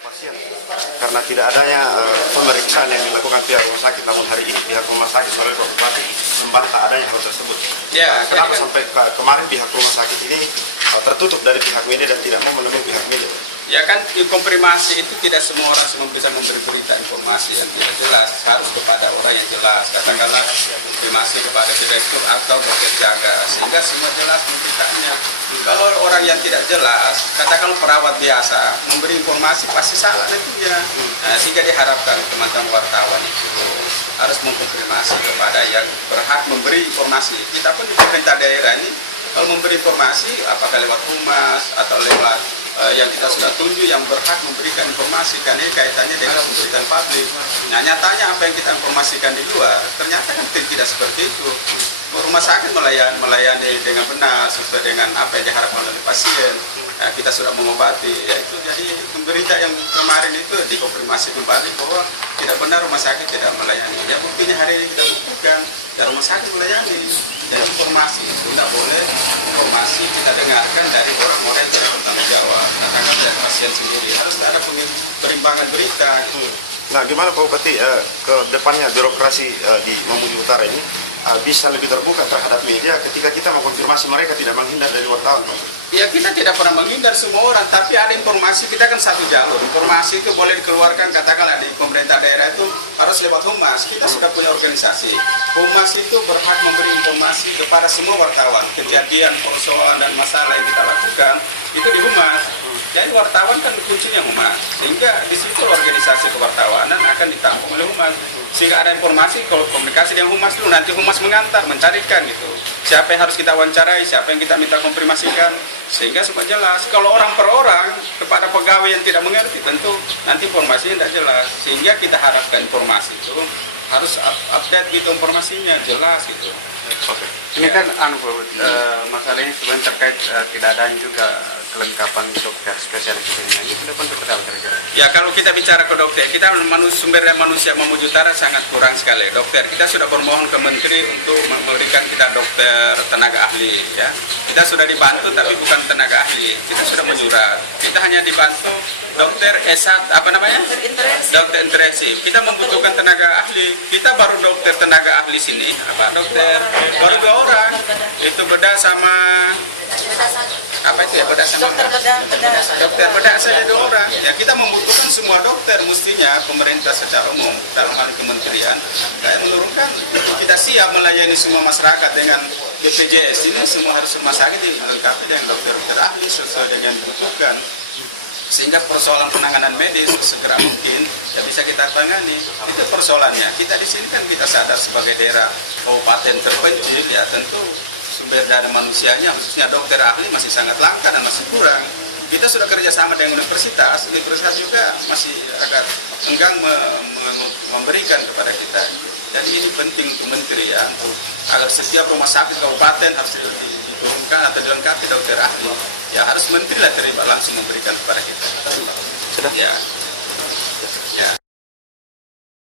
pasien karena tidak adanya pemeriksaan yang dilakukan pihak rumah sakit, namun hari ini pihak rumah sakit oleh Pak Bupati membantah adanya hal tersebut. Ya, kenapa sampai kemarin pihak rumah sakit ini tertutup dari pihak media dan tidak mau menemui pihak media? Ya kan, konfirmasi itu tidak semua orang bisa memberi berita informasi yang tidak jelas, harus kepada orang yang jelas, katakanlah konfirmasi kepada direktur atau dokter jaga, sehingga semua jelas memberitanya. Kalau orang yang tidak jelas, katakanlah perawat biasa, memberi informasi pasti salah tentunya. Nah, sehingga diharapkan teman-teman wartawan itu harus mengkonfirmasi kepada yang berhak memberi informasi. Kita pun di pemerintah daerah ini, kalau memberi informasi, apakah lewat humas atau lewat yang kita sudah tunjuk yang berhak memberikan informasi, karena ini kaitannya dengan pemberitaan publik. Nah, nyatanya apa yang kita informasikan di luar ternyata kan tidak seperti itu. Rumah sakit melayani dengan benar sesuai dengan apa yang diharapkan oleh pasien. Nah, kita sudah mengobati, yaitu jadi berita yang kemarin itu dikonfirmasi kembali bahwa tidak benar rumah sakit tidak melayani. Ya, buktinya hari ini kita buktikan dan rumah sakit melayani. Dan informasi itu tidak boleh informasi kita dengarkan dari orang-orang yang tidak bertanggung jawab, katakan dari pasien sendiri. Harus ada perimbangan berita. Nah, gimana Pak Bupati ke depannya birokrasi di Mamuju Utara ini bisa lebih terbuka terhadap media ketika kita mengkonfirmasi mereka tidak menghindar dari wartawan, Pak? Ya, kita tidak pernah menghindar semua orang, tapi ada informasi, kita kan satu jalur. Informasi itu boleh dikeluarkan, katakanlah di pemerintah daerah itu harus lewat humas. Kita sudah punya organisasi. Humas itu berhak memberi informasi kepada semua wartawan. Kejadian, persoalan, dan masalah yang kita lakukan, itu di humas. Jadi wartawan kan kuncinya humas. Sehingga di situ organisasi kewartawanan akan ditampung oleh humas. Sehingga ada informasi, kalau komunikasi dengan humas dulu, nanti humas mengantar, mencarikan gitu. Siapa yang harus kita wawancarai, siapa yang kita minta konfirmasikan. Sehingga semua jelas. Kalau orang per orang kepada pegawai yang tidak mengerti, tentu nanti informasinya tidak jelas. Sehingga kita harapkan informasi itu harus update gitu, informasinya jelas gitu. Oke. Ini kan masalahnya sebenarnya terkait tidak adanya juga kelengkapan dokter spesialis ini. Ini ke depan seperti apa kira-kira? Ya, kalau kita bicara ke dokter, kita sumber daya manusia Mamuju Utara sangat kurang sekali. Dokter, kita sudah bermohon ke Menteri untuk memberikan kita dokter tenaga ahli. Ya, kita sudah dibantu tapi bukan tenaga ahli. Kita sudah menyurat. Kita hanya dibantu dokter S1, apa namanya? Dokter intensif. Kita membutuhkan tenaga ahli. Kita baru dokter tenaga ahli sini. Apa dokter? Baru 2 orang. Itu bedah sama apa itu ya, bedah sama dokter bedah saja 2 orang. Ya, kita membutuhkan semua dokter, mestinya pemerintah secara umum dalam hal kementerian menurunkan, kita siap melayani semua masyarakat dengan BPJS ini. Semua harus rumah sakit dilengkapi dengan dokter ahli sesuai dengan dibutuhkan, sehingga persoalan penanganan medis segera mungkin ya bisa kita tangani. Itu persoalannya. Kita di sini kan kita sadar sebagai daerah kabupaten terpencil, ya tentu sumber daya manusianya khususnya dokter ahli masih sangat langka dan masih kurang. Kita sudah kerjasama dengan universitas juga masih agak enggan memberikan kepada kita. Jadi ini penting untuk menteri ya, agar setiap rumah sakit kabupaten harus diturunkan atau dilengkapi dokter ahli. Ya harus menteri lah terlibat langsung memberikan kepada kita. Sudah? Ya.